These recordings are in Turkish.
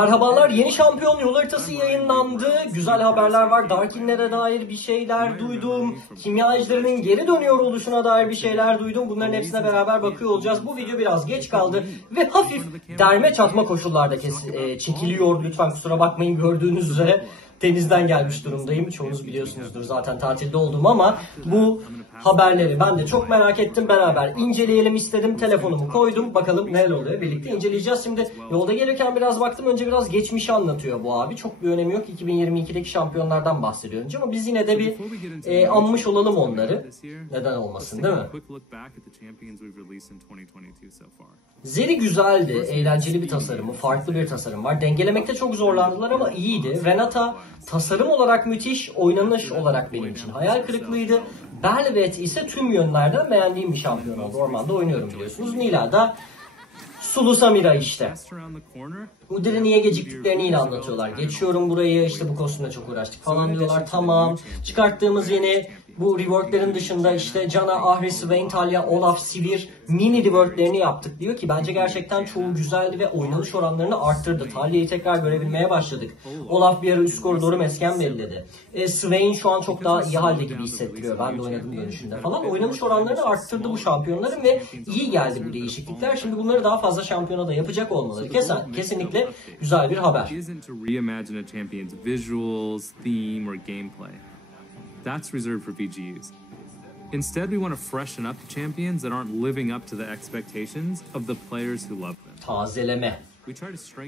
Merhabalar, yeni şampiyon yol haritası yayınlandı. Güzel haberler var. Darkinlere dair bir şeyler duydum. Kimyacılarının geri dönüyor oluşuna dair bir şeyler duydum. Bunların hepsine beraber bakıyor olacağız. Bu video biraz geç kaldı ve hafif derme çatma koşullarda çekiliyor. Lütfen kusura bakmayın, gördüğünüz üzere denizden gelmiş durumdayım. Çoğunuz biliyorsunuzdur zaten tatilde olduğumu, ama bu haberleri ben de çok merak ettim. Beraber inceleyelim istedim. Telefonumu koydum. Bakalım neler oluyor. Birlikte inceleyeceğiz. Şimdi yolda gelirken biraz baktım. Önce biraz geçmişi anlatıyor bu abi. Çok bir önemi yok. 2022'deki şampiyonlardan bahsediyor önce, ama biz yine de bir anmış olalım onları. Neden olmasın, değil mi? Zeri güzeldi. Eğlenceli bir tasarımı. Farklı bir tasarım var. Dengelemekte çok zorlandılar ama iyiydi. Renata tasarım olarak müthiş. Oynanış olarak benim için hayal kırıklığıydı. Belvet ise tüm yönlerden beğendiğim bir şampiyon oldu. Ormanda oynuyorum biliyorsunuz. Nila da Sulu Samira işte. Udir'i niye geciktiklerini yine anlatıyorlar. Geçiyorum burayı, işte bu kostümle çok uğraştık falan diyorlar. Tamam. Çıkarttığımız yeni bu reworklerin dışında işte Jana, Ahri, Swain, Talia, Olaf, Sivir mini reworklerini yaptık diyor ki bence gerçekten çoğu güzeldi ve oynanış oranlarını arttırdı. Talia'yı tekrar görebilmeye başladık. Olaf bir ara üst koridoru mesken belirledi. Swain şu an çok daha iyi halde gibi hissettiriyor. Ben de oynadım dönüşünde falan. Oynanış oranlarını arttırdı bu şampiyonların ve iyi geldi bu değişiklikler. Şimdi bunları daha fazla şampiyona da yapacak olmaları kesinlikle güzel bir haber. That's reserved for VGUs. Instead, we want to freshen up the champions that aren't living up to the expectations of the players who love them. Tazeleme.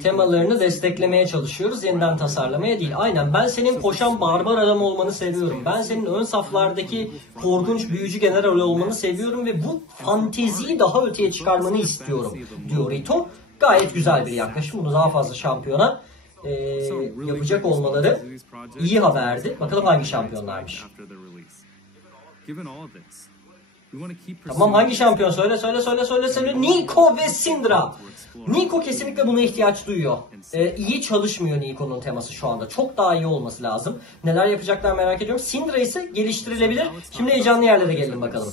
Temalarını desteklemeye çalışıyoruz, yeniden tasarlamaya değil. Aynen, ben senin koşan barbar adam olmanı seviyorum. Ben senin ön saflardaki korkunç büyücü general olmanı seviyorum ve bu fanteziyi daha öteye çıkarmanı istiyorum diyor Rito. Gayet güzel bir yaklaşım. Bunu daha fazla şampiyona yapacak olmaları iyi haberdi. Bakalım hangi şampiyonlarmış. Tamam, hangi şampiyon? Söyle. Nico ve Syndra. Nico kesinlikle buna ihtiyaç duyuyor. İyi çalışmıyor Nico'nun teması şu anda. Çok daha iyi olması lazım. Neler yapacaklar merak ediyorum. Syndra ise geliştirilebilir. Şimdi heyecanlı yerlere gelelim bakalım.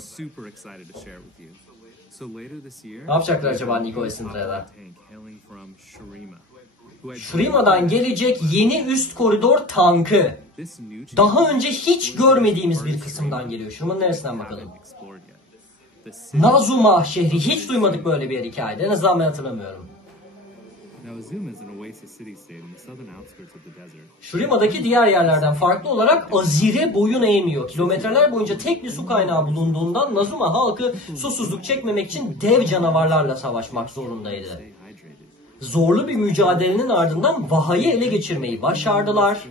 Ne yapacaklar acaba Nico ve Syndra'da? Shrima'dan gelecek yeni üst koridor tankı. Daha önce hiç görmediğimiz bir kısımdan geliyor. Shrima'nın neresinden bakalım? Nazuma şehri. Hiç duymadık böyle bir hikayede. En azından ben hatırlamıyorum. Shrima'daki diğer yerlerden farklı olarak Azir'e boyun eğmiyor. Kilometreler boyunca tek bir su kaynağı bulunduğundan Nazuma halkı susuzluk çekmemek için dev canavarlarla savaşmak zorundaydı. Zorlu bir mücadelenin ardından Vaha'yı ele geçirmeyi başardılar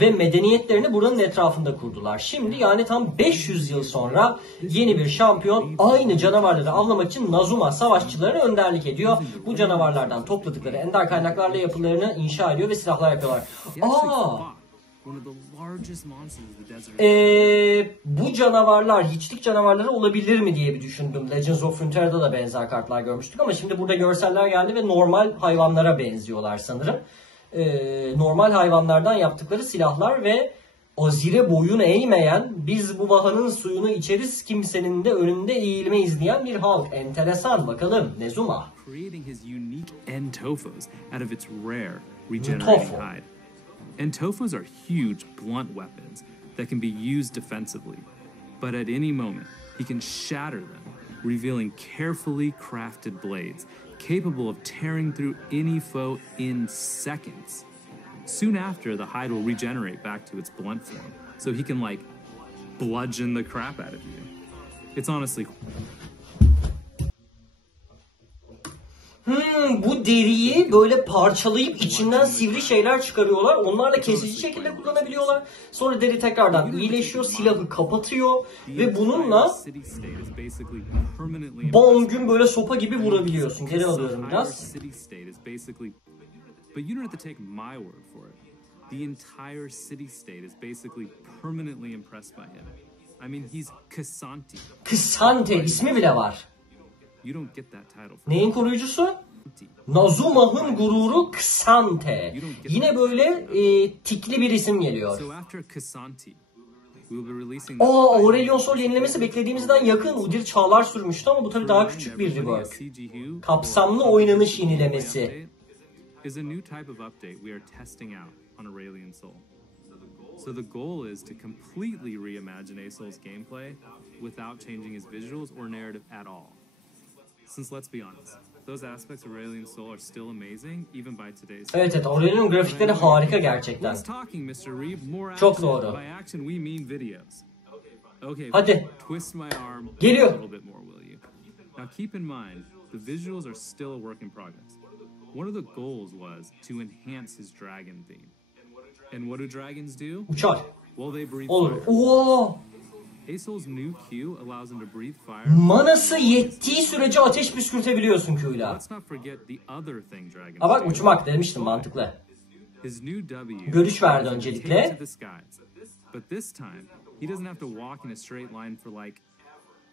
ve medeniyetlerini buranın etrafında kurdular. Şimdi yani tam 500 yıl sonra yeni bir şampiyon aynı canavarları avlamak için Nazuma savaşçılarına önderlik ediyor. Bu canavarlardan topladıkları ender kaynaklarla yapılarını inşa ediyor ve silahlar yapıyorlar. Bu canavarlar hiçlik canavarları olabilir mi diye bir düşündüm. Legends of Frontier'da da benzer kartlar görmüştük ama şimdi burada görseller geldi ve normal hayvanlara benziyorlar sanırım. Normal hayvanlardan yaptıkları silahlar ve Azir'e boyun eğmeyen, biz bu vahanın suyunu içeriz kimsenin de önünde eğilmeyiz diyen bir halk. Enteresan, bakalım Nezuma. Entofos are huge, blunt weapons that can be used defensively, but at any moment, he can shatter them, revealing carefully crafted blades capable of tearing through any foe in seconds. Soon after, the hide will regenerate back to its blunt form, so he can, bludgeon the crap out of you. It's honestly... Bu deriyi böyle parçalayıp içinden sivri şeyler çıkarıyorlar. Onlarla kesici şekilde kullanabiliyorlar. Sonra deri tekrardan iyileşiyor, silahı kapatıyor ve bununla bom gün böyle sopa gibi vurabiliyorsun. Geri alıyorum biraz. Kısante ismi bile var. Neyin koruyucusu? Nazuma'nın gururu Kısante. Yine böyle tikli bir isim geliyor. Aurelion Sol yenilemesi beklediğimizden yakın. Udyr çağlar sürmüştü ama bu tabii daha küçük bir rework. Kapsamlı oynanış yenilemesi. is a new type of update we are testing out on Aurelion Sol. So the goal is to completely reimagine Asol's gameplay without changing his visuals or narrative at all. Since let's be honest, those aspects of Aurelion Sol are still amazing even by today's. Evet, Aurelion'un grafikleri harika gerçekten. Çok doğru. By action we mean videos. Okay, hadi. Twist my arm Geliyor. a little bit more, will you? Now keep in mind, the visuals are still a work in progress. One of the goals was to enhance his dragon theme. And what do dragons do? Uçar. Well, they breathe Olur. fire. Oo! Asol's new Q allows him to breathe fire. Manası yettiği sürece ateş püskürtebiliyorsun Q'yla. Let's not forget the other thing dragons Ha bak, do. uçmak demiştim, mantıklı. His new W. Görüş verdi Take öncelikle. to the skies. But this time, he doesn't have to walk in a straight line for like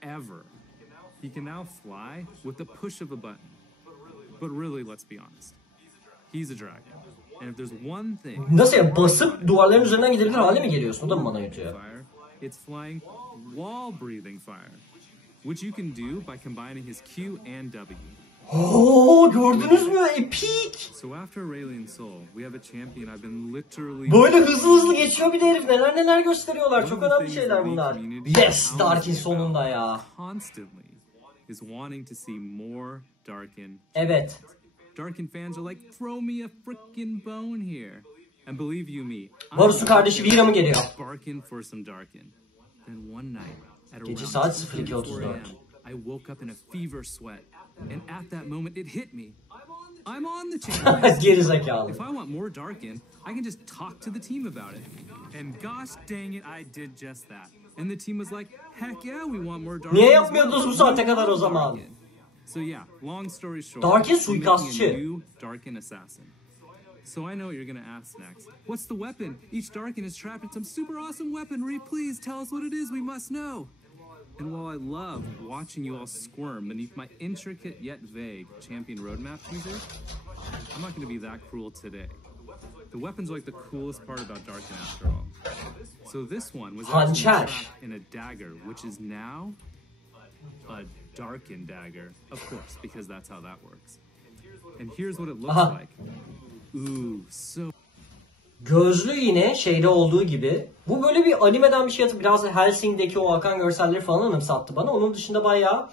ever. He can now fly with the push of a button. But really, let's be honest. He's a dragon. And if there's one thing... Nasıl ya? Basıp duvarların üzerinden gidebilir hale mi geliyorsun? O da mı bana yutuyor? It's flying while breathing fire. Which you can do by combining his Q and W. Oo, gördünüz mü? Epik! So after Aurelion Sol, we have a champion I've been literally... Böyle hızlı geçiyor bir de herif. Neler neler gösteriyorlar. Çok önemli şeyler bunlar. Yes! Darkin sonunda ya. Constantly is wanting to see more Darkin. Evet. Darkin fans are like, throw me a frickin' bone here. And believe you me, Varus'un kardeşi Vira mı geliyor? barking for some Darkin. Then one night, at Gece around saat 2:34 02:34. a.m., I woke up in a fever sweat. And at that moment, it hit me. I'm on the champion. Geri zekalı. If I want more Darkin, I can just talk to the team about it. And gosh dang it, I did just that. And the team was like, heck yeah, we want more Darkin. Niye yapmıyordunuz bu saate kadar o zaman? So yeah, long story short, Darkin we're making suikastçı. a new Darkin assassin. So I know what you're gonna ask next. What's the weapon? Each Darkin is trapped in some super awesome weaponry. Please tell us what it is. We must know. And while I love watching you all squirm beneath my intricate yet vague champion roadmap teaser, I'm not gonna be that cruel today. The weapons are like the coolest part about Darkin after all. So this one was actually trapped in a dagger, which is now a Darkin dagger, of course, because that's how that works. And here's what it looks like. Ooh, so... Gözlü yine şeyde olduğu gibi. Bu böyle bir animeden bir şey atıp biraz da Helsing'deki o akan görselleri falan anımsattı bana. Onun dışında bayağı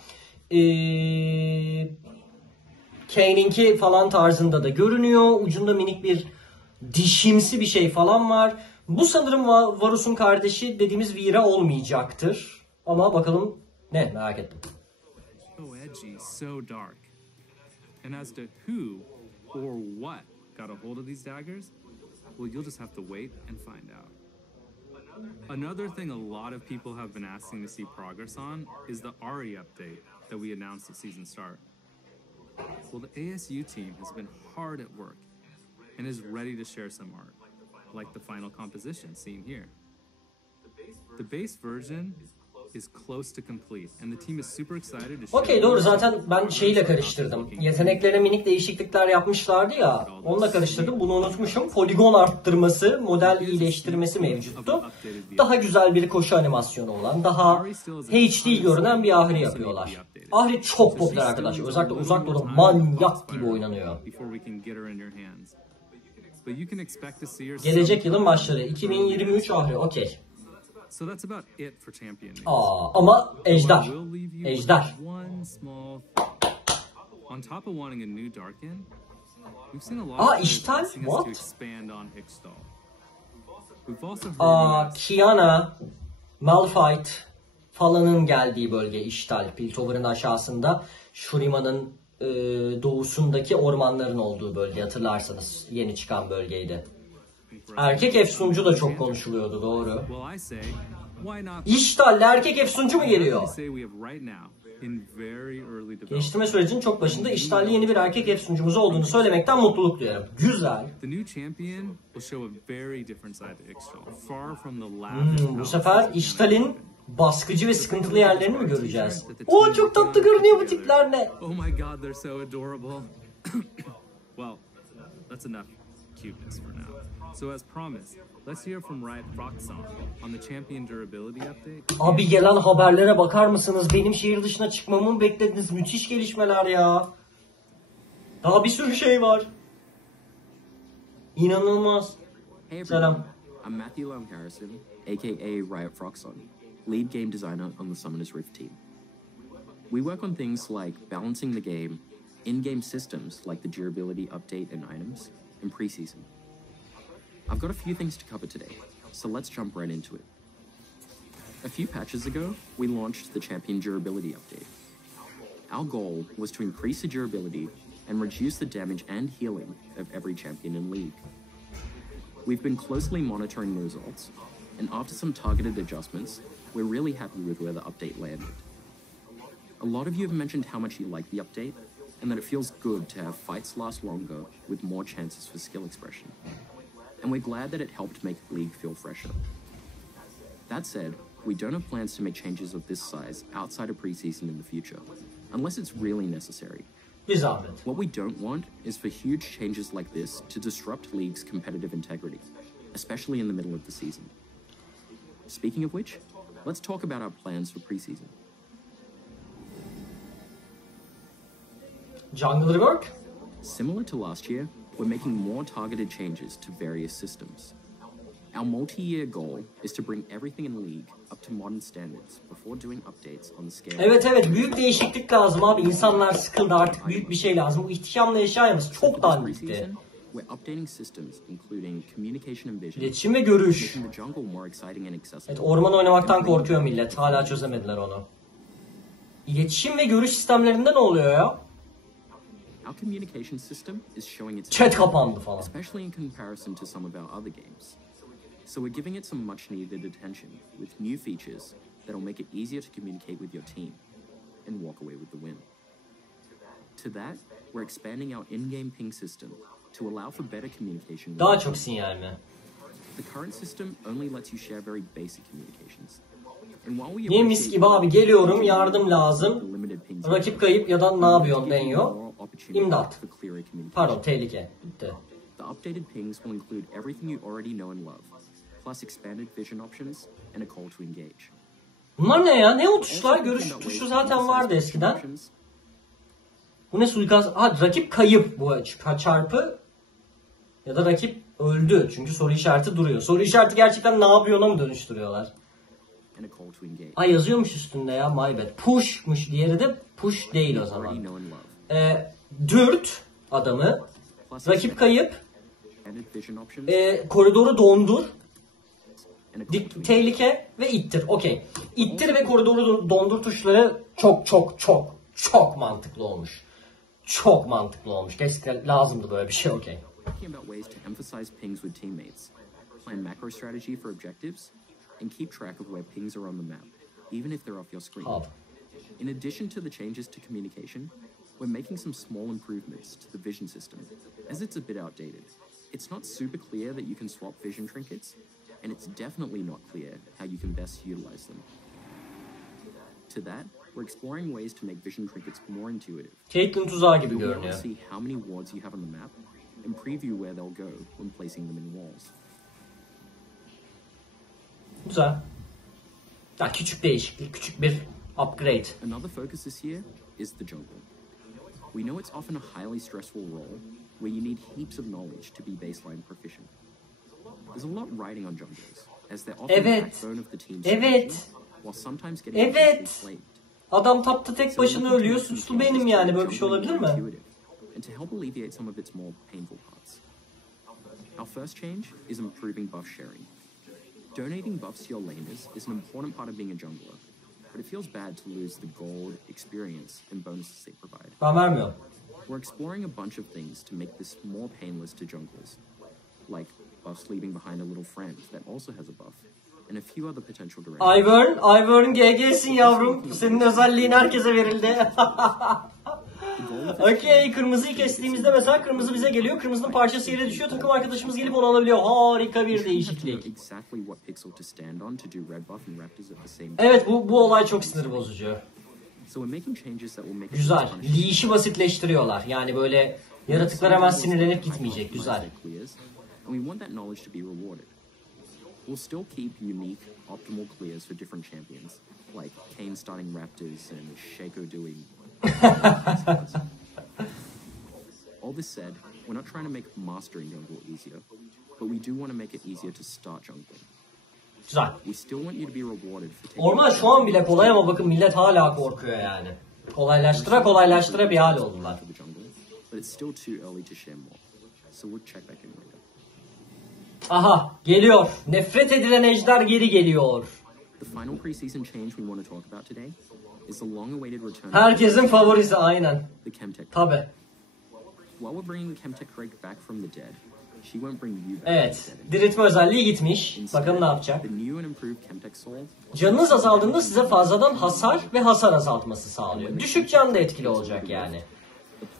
Kane'inki falan tarzında da görünüyor. Ucunda minik bir dişimsi bir şey falan var. Bu sanırım Varus'un kardeşi dediğimiz Vira olmayacaktır. Ama bakalım ne, merak ettim. So edgy, so dark. And as to who or what got a hold of these daggers, well, you'll just have to wait and find out. Another thing a lot of people have been asking to see progress on is the Ari update that we announced at season start. Well, the ASU team has been hard at work and is ready to share some art, like the final composition seen here. The base version is close to complete and the team is super excited to share. Okey, doğru, zaten ben şeyle karıştırdım. Yeteneklerine minik değişiklikler yapmışlardı ya. Onunla karıştırdım. Bunu unutmuşum. Poligon arttırması, model iyileştirmesi mevcuttu. Daha güzel bir koşu animasyonu olan, daha HD görünen bir Ahri yapıyorlar. Ahri çok popüler arkadaşlar. Özellikle uzak doğuda manyak gibi oynanıyor. Gelecek yılın başları 2023 Ahri. Okey. So that's about it for champion news. Ama ejder. Ejder. On top of wanting a new Darkin, we've seen a lot of iştal? asking us What? to expand on Hickstal. We've also heard Kiana, Malphite falanın geldiği bölge iştal. Piltover'ın aşağısında Shurima'nın doğusundaki ormanların olduğu bölge, hatırlarsanız yeni çıkan bölgeydi. Erkek efsuncu da çok konuşuluyordu, doğru. İştal'le erkek efsuncu mu geliyor? Geliştirme sürecinin çok başında İştal'li yeni bir erkek efsuncumuz olduğunu söylemekten mutluluk duyarım. Güzel. Bu sefer İştal'in baskıcı ve sıkıntılı yerlerini mi göreceğiz? Oo, çok tatlı görünüyor bu tipler ne? Oh my god, they're so adorable. Well, that's enough cuteness for now. So as promised, let's hear from Riot Roxon on the champion durability update. Abi gelen haberlere bakar mısınız? Benim şehir dışına çıkmamı mı beklediniz? Müthiş gelişmeler ya. Daha bir sürü şey var. İnanılmaz. Hey Selam. everyone, I'm Matthew Long Harrison, aka Riot Froxon, lead game designer on the Summoners Rift team. We work on things like balancing the game, in-game systems like the durability update and items, and preseason. I've got a few things to cover today, so let's jump right into it. A few patches ago, we launched the Champion Durability Update. Our goal was to increase the durability and reduce the damage and healing of every champion in League. We've been closely monitoring the results, and after some targeted adjustments, we're really happy with where the update landed. A lot of you have mentioned how much you like the update, and that it feels good to have fights last longer with more chances for skill expression. And we're glad that it helped make League feel fresher. That said, we don't have plans to make changes of this size outside of preseason in the future, unless it's really necessary. Bir zahmet. What we don't want is for huge changes like this to disrupt League's competitive integrity, especially in the middle of the season. Speaking of which, let's talk about our plans for preseason. Jungle Rework? Similar to last year, we're making more targeted changes to various systems. Our multi-year goal is to bring everything in League up to modern standards before doing updates on the scale. Evet, büyük değişiklik lazım abi. İnsanlar sıkıldı, artık büyük bir şey lazım. Bu ihtişamla yaşayamız çok dandik. We're updating systems including communication and vision. İletişim ve görüş. Making the jungle more exciting and accessible. Evet, orman oynamaktan korkuyor millet. Hala çözemediler onu. İletişim ve görüş sistemlerinde ne oluyor ya? Our communication system is showing its Chat kapandı falan. especially in comparison to some of our other games. So we're giving it some much needed attention with new features that'll make it easier to communicate with your team and walk away with the win. To that, we're expanding our in-game ping system to allow for better communication. Daha çok sinyal mi? The current system only lets you share very basic communications. And while we Niye mis gibi abi, geliyorum, yardım lazım, limited pings, rakip kayıp ya da ne yapıyorsun deniyor. İmdat. Pardon, tehlike. Bitti. The updated pings will include everything you already know and love, plus expanded vision options and a call to engage. Bunlar ne ya? Ne o tuşlar? Görüş tuşu zaten vardı eskiden. Bu ne, suikast? Ha, rakip kayıp bu çarpı ya da rakip öldü. Çünkü soru işareti duruyor. Soru işareti gerçekten ne yapıyoruna mı dönüştürüyorlar? Ay, yazıyormuş üstünde ya, my bad. Push'muş, diğeri de push değil o zaman. Dürt adamı, rakip kayıp, koridoru dondur, tehlike ve ittir. Okey. İttir ve koridoru dondur tuşları çok mantıklı olmuş. Çok mantıklı olmuş. Gerçekten lazımdı böyle bir şey, okey. Plan macro strategy for objectives, and keep track of where pings are on the map, even if they're off your screen. Hub. In addition to the changes to communication, we're making some small improvements to the vision system, as it's a bit outdated. It's not super clear that you can swap vision trinkets, and it's definitely not clear how you can best utilize them. To that, we're exploring ways to make vision trinkets more intuitive. Caitlyn tuzağı gibi You'll görünüyor. see how many wards you have on the map, and preview where they'll go when placing them in walls. Güzel. Ya, küçük değişiklik, küçük bir upgrade. Another focus this year is the jungle. We know it's often a highly stressful role where you need heaps of knowledge to be baseline proficient. There's a lot riding on junglers, as they're often the backbone of the team's strategy, while sometimes getting flamed. Adam tapta tek başına ölüyor, suçlu benim yani, böyle bir şey olabilir mi? And to help alleviate some of its more painful parts. Our first change is improving buff sharing. Donating buffs to your laners is an important part of being a jungler, but it feels bad to lose the gold, experience, and bonuses they provide. Ben vermiyorum. We're exploring a bunch of things to make this more painless to junglers, like buffs leaving behind a little friend that also has a buff, and a few other potential directions. Ivern GG'sin yavrum. Senin özelliğin herkese verildi. Okey, kırmızıyı kestiğimizde mesela kırmızı bize geliyor. Kırmızının parçası yere düşüyor. Takım arkadaşımız gelip onu alabiliyor. Harika bir değişiklik. Evet, bu olay çok sinir bozucu. Güzel. Leash'i basitleştiriyorlar. Yani böyle yaratıklar hemen sinirlenip gitmeyecek. Güzel. We'll still keep unique, optimal clears for different champions, like Kayn starting Raptors and Shaco doing. All this said, We're not trying to make mastering jungle easier, but we do want to make it easier to start jungling. Güzel. We still want you to be rewarded for taking Orman şu an bile kolay ama bakın millet hala korkuyor yani. Kolaylaştıra bir hal oldular. for the jungle, but it's still too early to share more. So we'll check back in later. Aha geliyor. Nefret edilen ejder geri geliyor. The final preseason change we want to talk about today is the long-awaited return Herkesin favorisi aynen. the Chemtech. Tabi. While we're bringing the Chemtech Rake back from the dead, she won't bring you back Evet. from the dead. Diriltme özelliği gitmiş. Instead, Bakalım ne yapacak. the new and improved Chemtech Soul Canınız azaldığında size fazladan hasar ve hasar azaltması sağlıyor. Düşük can da etkili olacak yani.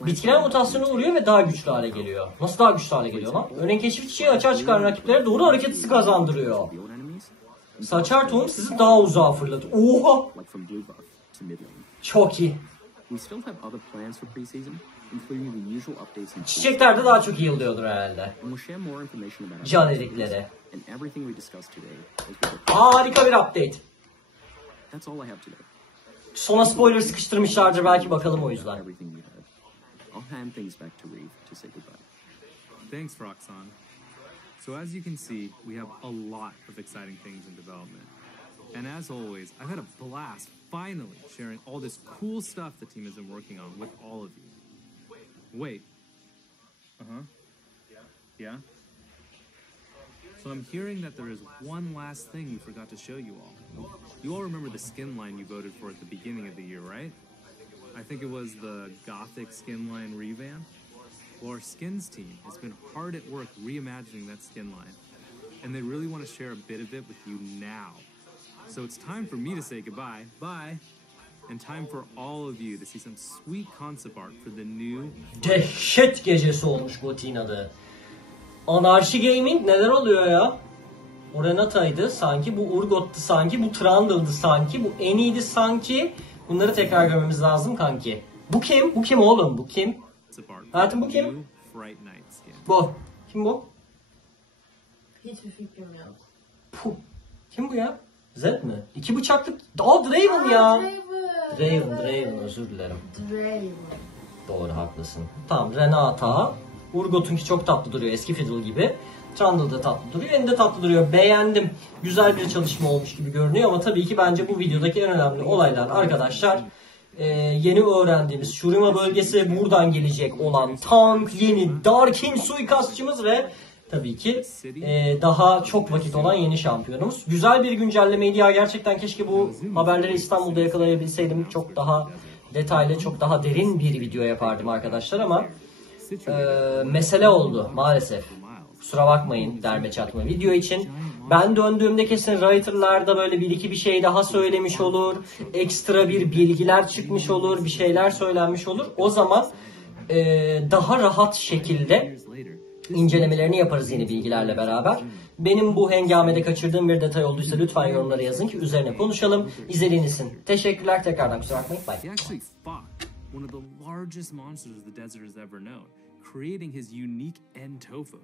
Bitkiler mutasyona uğruyor ve daha güçlü hale geliyor. Nasıl daha güçlü hale geliyor lan? Örneğin keşif çiçeği açığa çıkan rakiplere doğru hareket hızı kazandırıyor. field enemies, Saçar tohum sizi daha uzağa fırlatıyor. Oha! like from blue buff to mid lane. Çok iyi. We still have other plans for preseason, including the usual updates and Çiçekler de daha çok iyi oluyordur herhalde. and we'll share more information about our Can plans erikleri. and everything we discussed today as we go. Harika bir update. That's all I have today. Sona spoiler sıkıştırmışlardır belki, bakalım o yüzden. Everything we heard. I'll hand things back to Reeve to say goodbye. Thanks, Froxon. So as you can see, we have a lot of exciting things in development. And as always, I've had a blast finally sharing all this cool stuff the team has been working on with all of you. Wait. Uh-huh. Yeah? So I'm hearing that there is one last thing we forgot to show you all. You all remember the skin line you voted for at the beginning of the year, right? I think it was the Gothic skin line revamp. Well, our skins team has been hard at work reimagining that skin line, and they really want to share a bit of it with you now. So it's time for me to say goodbye, bye, and time for all of you to see some sweet concept art for the new... Dehşet gecesi olmuş Gotik'in adı. Anarşi Gaming neler oluyor ya? O Renata'ydı sanki, bu Urgot'tu sanki, bu Trundle'dı sanki, bu Eni'ydi sanki. Bunları tekrar görmemiz lazım kanki. Bu kim? Bu kim oğlum? Bu kim? Hayatım bu kim? Bu. Kim bu? Hiçbir fikrim yok. Puh. Kim bu ya? Zed mi? İki bıçaklı... Aa Draven ya. Draven özür dilerim. Draven. Doğru haklısın. Tamam Renata. Urgot'unki çok tatlı duruyor eski Fiddle gibi. Trundle da tatlı duruyor. Eni de tatlı duruyor. Beğendim. Güzel bir çalışma olmuş gibi görünüyor ama tabii ki bence bu videodaki en önemli olaylar arkadaşlar. Yeni öğrendiğimiz Shurima bölgesi, buradan gelecek olan tank, yeni DARKİN suikastçımız ve tabii ki daha çok vakit olan yeni şampiyonumuz. Güzel bir güncellemeydi ya, gerçekten keşke bu haberleri İstanbul'da yakalayabilseydim. Çok daha detaylı, çok daha derin bir video yapardım arkadaşlar ama mesele oldu maalesef. Kusura bakmayın derme çatma video için. Ben döndüğümde kesin writer'larda böyle bir iki bir şey daha söylemiş olur. Ekstra bir bilgiler çıkmış olur. Bir şeyler söylenmiş olur. O zaman daha rahat şekilde incelemelerini yaparız yeni bilgilerle beraber. Benim bu hengamede kaçırdığım bir detay olduysa lütfen yorumlara yazın ki üzerine konuşalım. İzlediğiniz için teşekkürler. Tekrardan kusura bakmayın. Bye. He actually fought one of the largest monsters the desert has ever known, creating his unique N-Tophos.